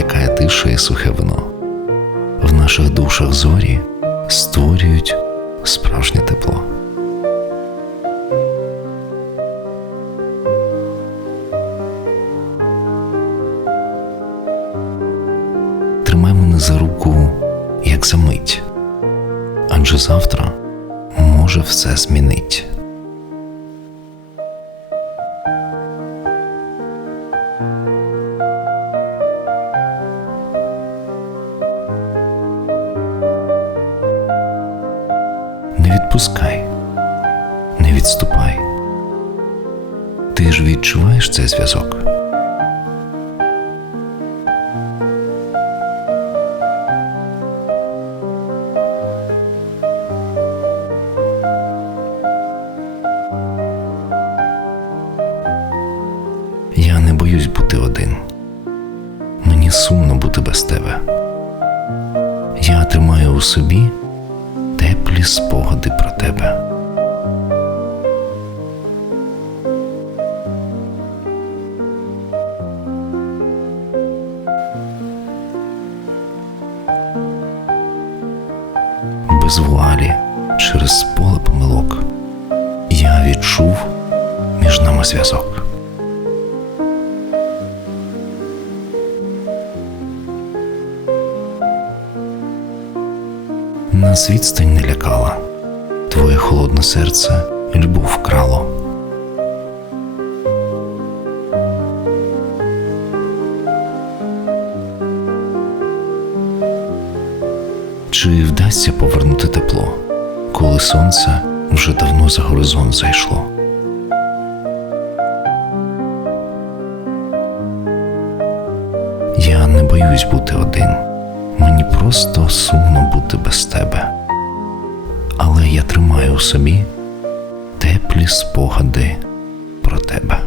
плескає сухе вино. В наших душах зорі створюють справжнє тепло. Тримай мене за руку, як за мить, адже завтра може все змінить. Відпускай, не відступай. Ти ж відчуваєш цей зв'язок. Я не боюсь бути один. Мені сумно бути без тебе. Я тримаю у собі теплі спогади про тебе. Без вуалі через поле помилок я відчув між нами зв'язок. Нас відстань не лякала, твоє холодне серце любов вкрало. Чи вдасться повернути тепло, коли сонце вже давно за горизонт зайшло? Я не боюсь бути один. Мені просто сумно бути без тебе. Але я тримаю у собі теплі спогади про тебе.